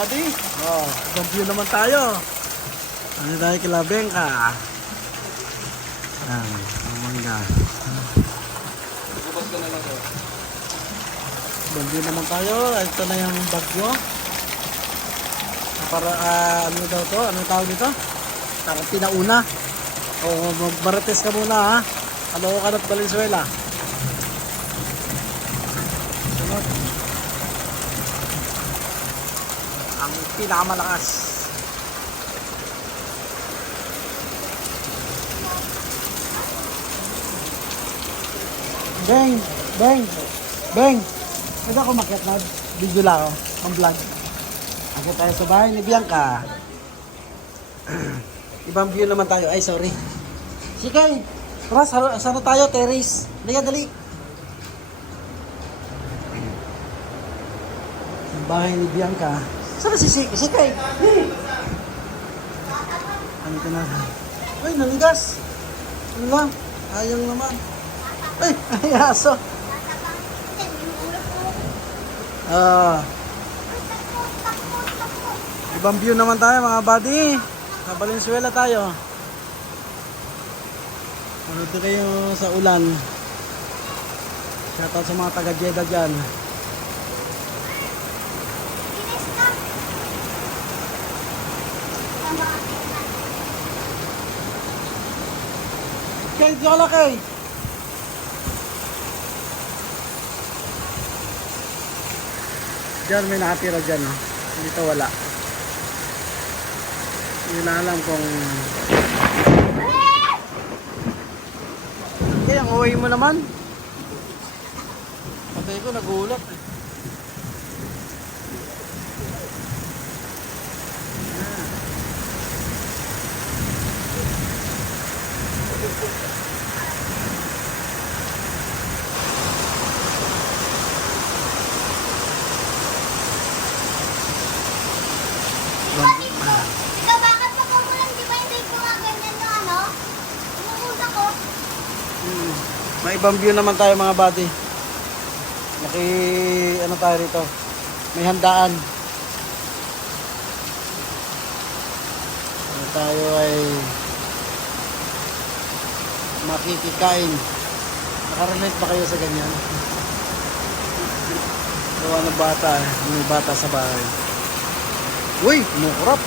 buddy. Oh, ibang view naman tayo. Ano tayo kila Bengka? Yan, ang mangga. Bubas ka na lang, sir. Ibang view naman tayo. Ito na yung bagyo. Para, ano daw to? Ano tawag dito? Parang pinauna. O, magbarates ka muna ha. Ano ka na Valenzuela? Sunod. Ang pinakamalakas. Beng! Beng! Beng! Pwede ako makiat na video lang ako. Ang vlog. Akit tayo sa bahay ni Bianca. Ibang view naman tayo. Ay, sorry. Sige! Tara, sana tayo, terrace. Dali, dali. Ang bahay ni Bianca. Saan si Sikay? Ano ka na? Uy, nanigas. Ano lang? Ayang naman. Ay, ay aso. Ibang view naman tayo mga buddy. Sa Valenzuela tayo. Ano kayo sa ulan. Shoutout sa mga taga-Jeddah dyan. Kay Jola kay. Diyan may nakatira dyan, no? Dito wala. Hindi na alam kung... Okay, ang uwi mo naman. Patay ko, nagulat eh. Ikaw, bakit sa kumulang di ba hindi ko nga ganyan yung ano? Umuusa ko. May ibang view naman tayo mga buddy. Ano tayo rito? May handaan. Tayo ay makikikain. Nakarelate ba kayo sa ganyan? Gawa ng bata. May bata sa bahay. Uy! Mukurap!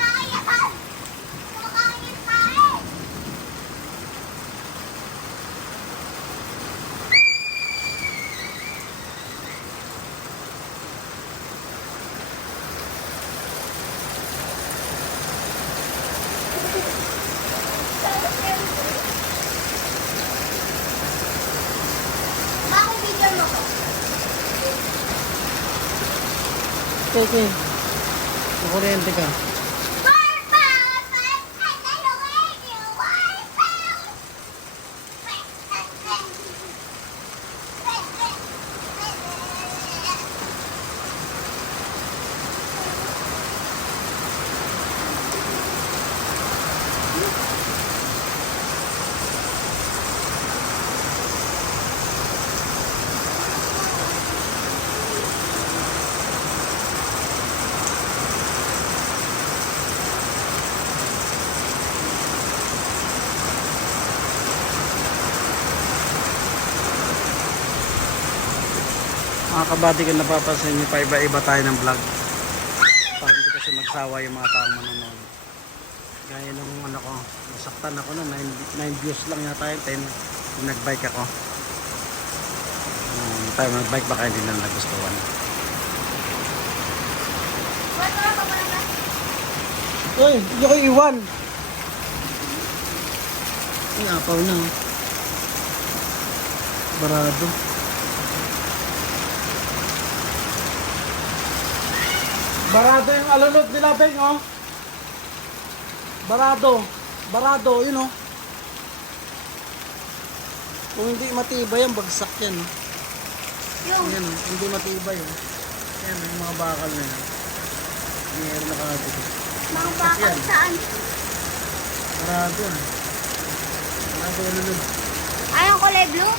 Kaya! Kumakain tayo! Bakit video mo ko? Okay, okay. Makuryente ka. Mga kabady ko napapansin niyo pa iba-iba tayo ng vlog. Para hindi kasi magsawa yung mga taong manonood. Gaya nung ano ko, nasaktan ako na 9 views lang yata yung 10 nag-bike ako. Tayo nag-bike baka hindi lang nagustuhan. Uy, hindi ko iwan. Ay, apaw na. Barado. Barado yung alunod nila, Beng, oh. Barado. Barado, yun, oh. Kung hindi matibay yan, bagsak yan. Yung Yan, oh. Hindi matibay, oh. Yan, yung mga bakal na yan. Meron na kagad. mga bakal saan? Sarado ah. Sarado ano nun. Ay, ang kulay blue?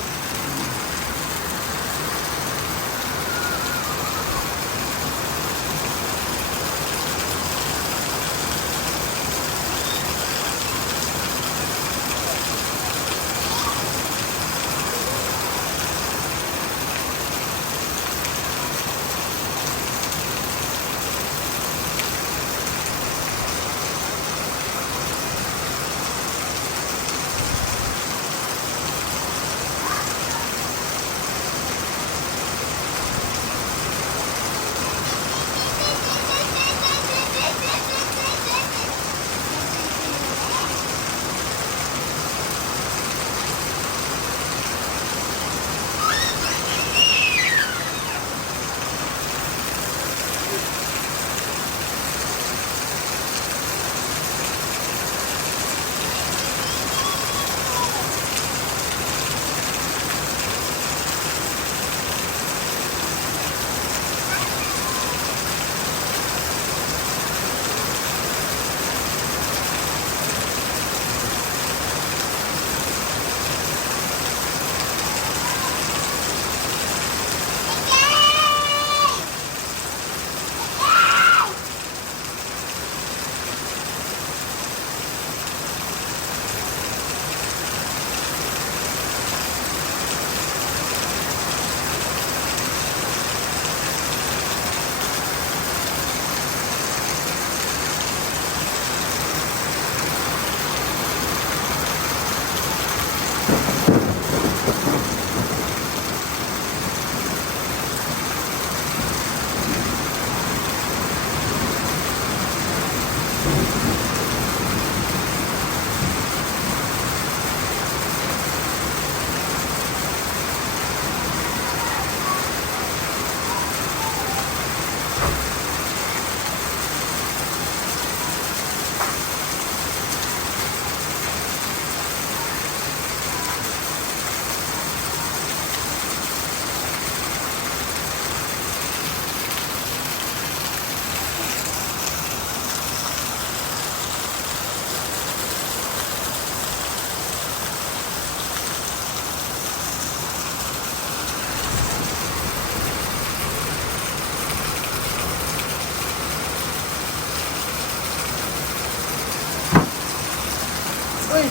Uy!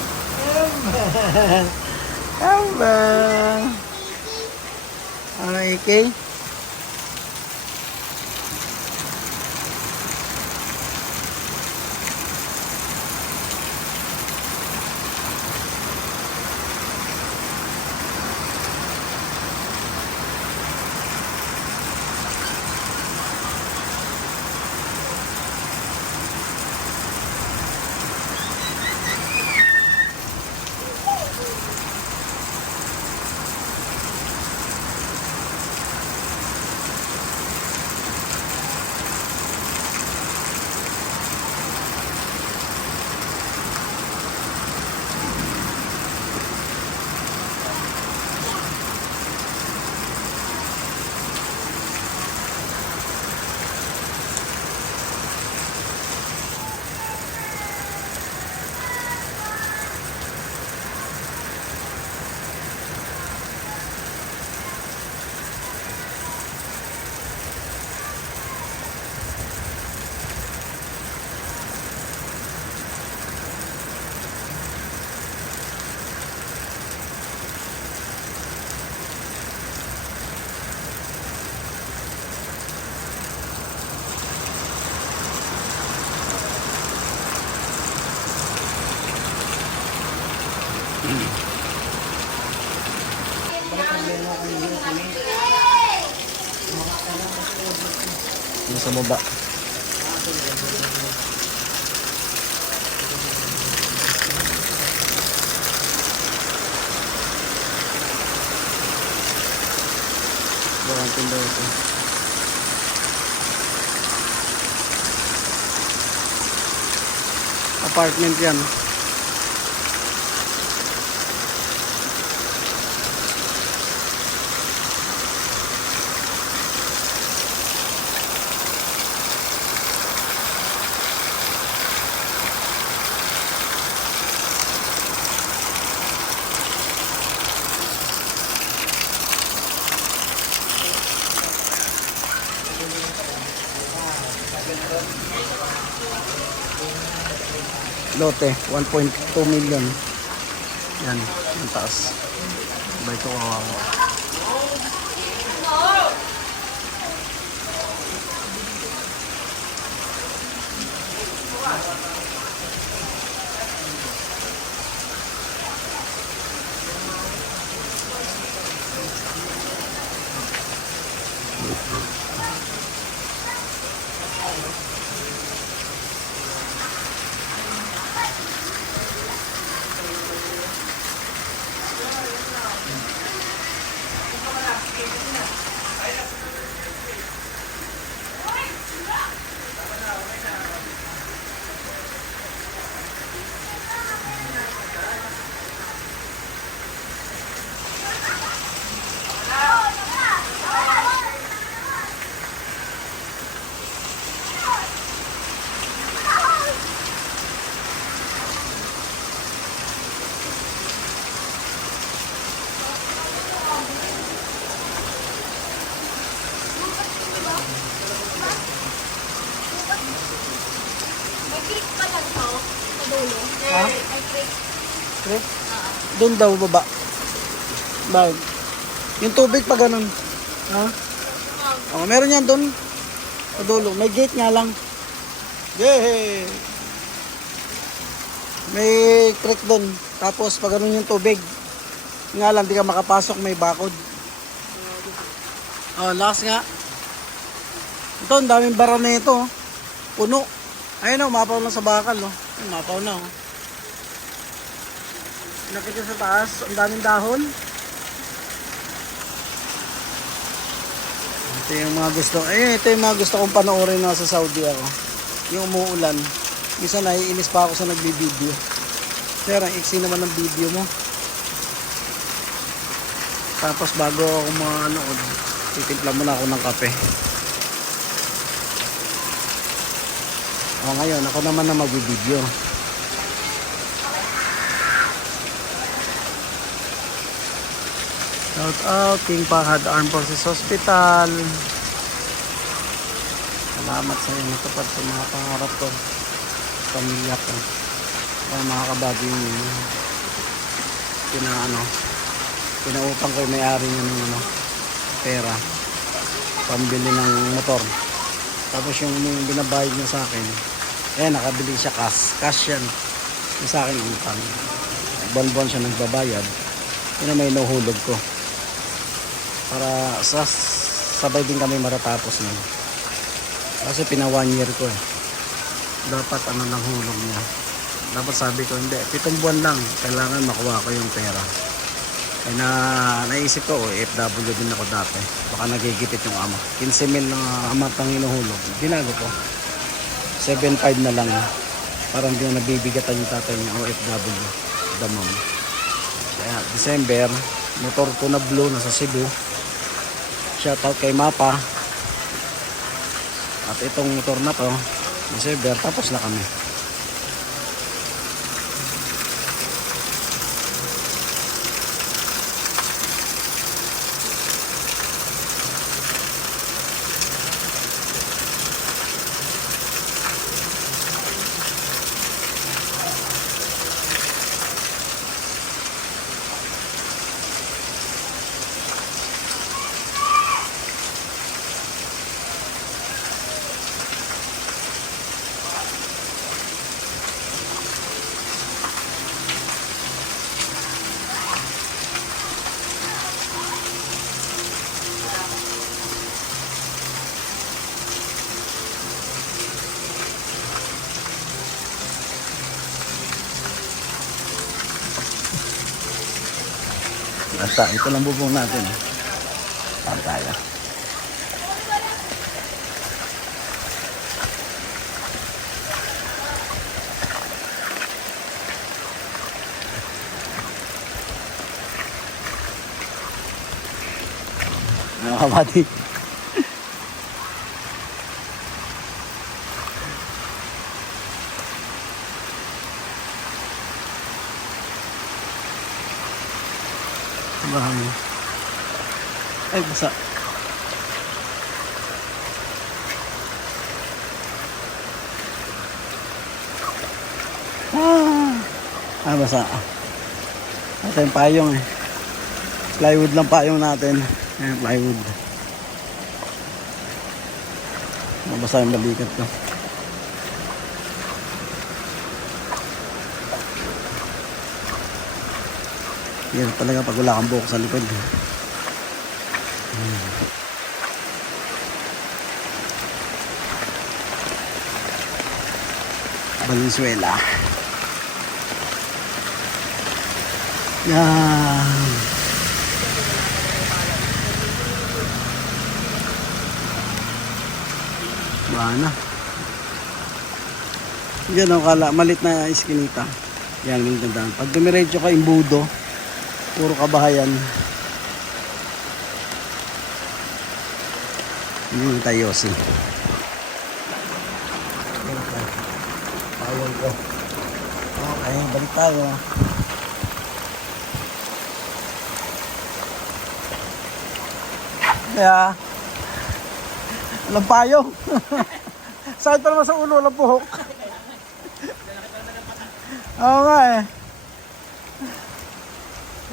Amba! Okay. Sa baba. Bawang tindaw ito. Apartment yan. lote, 1.2 million. Yan, yung taas. Ba ito kawawa. May click pa lang to sa dulo. Ha? May click. Okay? Doon daw baba. Bakit? Yung tubig pa ganun. Ha? Oh, meron yan doon. Sa dulo. May gate nga lang. Yay! May creek doon. Tapos pag ganun yung tubig. Nga lang, di ka makapasok. May bakod. Oh, last nga. Ito, ang daming bara na ito. Puno. Ayun o, mapaw lang sa bakal. Oh. Ay, mapaw na. Oh. Nakita sa taas, ang daming dahon. Ito yung mga gusto. Ito yung mga gusto kong panoorin na sa Saudi ako. Yung umuulan. Minsan naiinis pa ako sa nagbibideo. Sir, ang iksi naman ng video mo. Tapos bago ako manood, titimpla muna ako ng kape. O ngayon, ako naman na magbibideo. Shout out King Fahad Armed Forces Hospital. Salamat sa iyo, natupad sa mga pangarap ko, pamilya ko. Kaya mga kabaging pinautang ko yung may-ari niya ng pera, pambili ng motor. Tapos yung binabayad niya sa akin, nakabili siya cash yan. Yung sa akin utang. Buwan-buwan siya nagbabayad. Yun ang may inuhulog ko. Para sabay din kami matatapos nun. Kasi pina 1 year ko eh. Dapat lang hulog niya. Dapat sabi ko, hindi, 7 buwan lang. Kailangan makuha ko yung pera. Kaya naisip ko, FW din ako dati. Baka nagigipit yung ama. 15 mil na amount ng inuhulog. Binago ko. 7.5 na lang. Parang hindi na nabibigatan yung tatay niya. OFW. Damam. Kaya December, motor ko na blue nasa Cebu. Shoutout kay Mapa. At itong motor na to, December, tapos na kami. Basta, ito lang bubong natin. Pantaya. Nakakabati. Bahang. Ay, basa. Ah. Nabasa. Ito yung payong eh. Plywood lang payong natin. Ayan, plywood. Nabasa yung balikat ko. Yan talaga pag wala kang buhok sa likod. Valenzuela. Yan. Bana. Yan o, malit na iskinita. Yan, ganito daan. Pag dumiretso ka imbudo, puro kabahayan. Yung tayosi. Ayaw ko. Okay, balik tayo. Kaya, walang payong. Sakit pa naman sa ulo, walang buhok. Oo nga eh.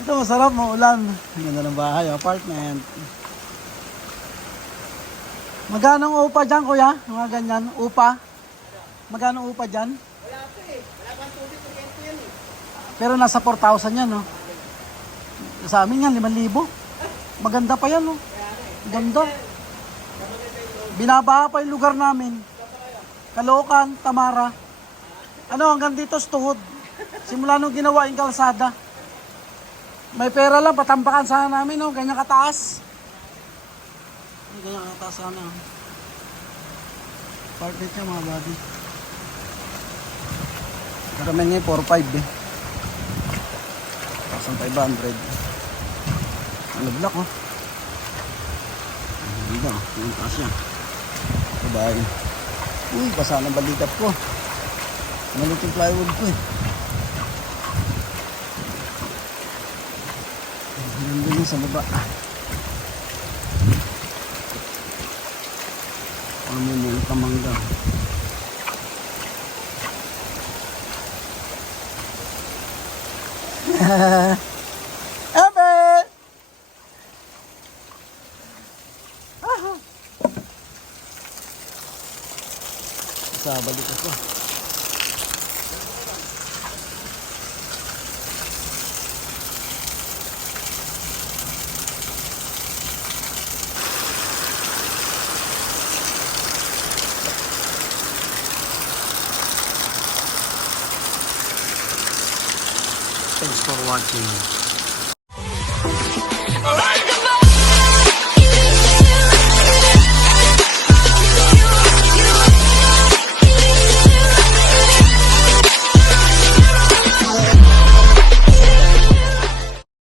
Ito masarap, maulan. Ganda ng bahay, apartment. Magkano ang upa dyan, kuya? Mga ganyan, upa? Magkano ang upa dyan? Wala pa eh. Wala pang tubig sa kento yan eh. Pero nasa 4,000 yan, no? Sa amin yan, 5,000. Maganda pa yan, no? Ganda. Binabaha pa yung lugar namin. Caloocan, Tamara. Ano, hanggang dito, Stuhod. Simula nung ginawa yung kalsada. May pera lang, patambakan sana namin, no? Ganyan kataas. Ganyan kataas sana. Apartment niya, mga buddy. Karamihan niya 4,500 eh. 1,500. Ano block, oh. Ganda, oh. Yung taas niya. Kabahay. Uy, basa ng balikat ko. Malit yung plywood ko eh. Ganda niya sa baba. Ano mo yung kamangga. Ebe! Sa balik ako. Thanks for watching.